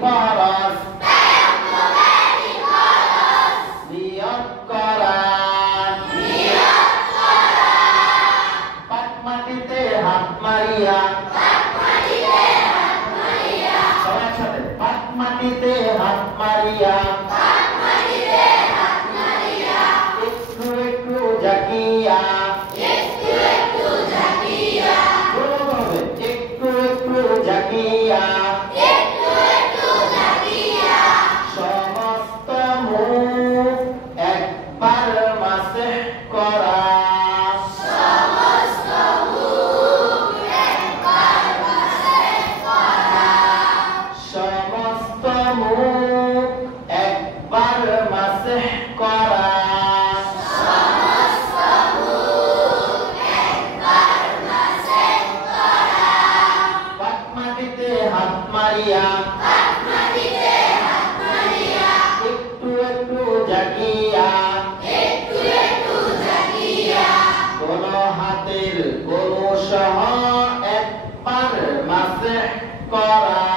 খরচ নিয়ত করা পাক মাটিতে হাত মারিয়া সবার সাথে পাক মাটিতে হাত মারিয়া একটু একটু জাকিয়া বলবে একটু একটু জাকিয়া সমস্ত মুখ একবার মাসহ করা সমস্ত মুখ একবার মাসহ করা পাক মাটিতে হাত মারিয়া একটু একটু জাকিয়া কোন হাতের কোন সহ একবার মাসহ করা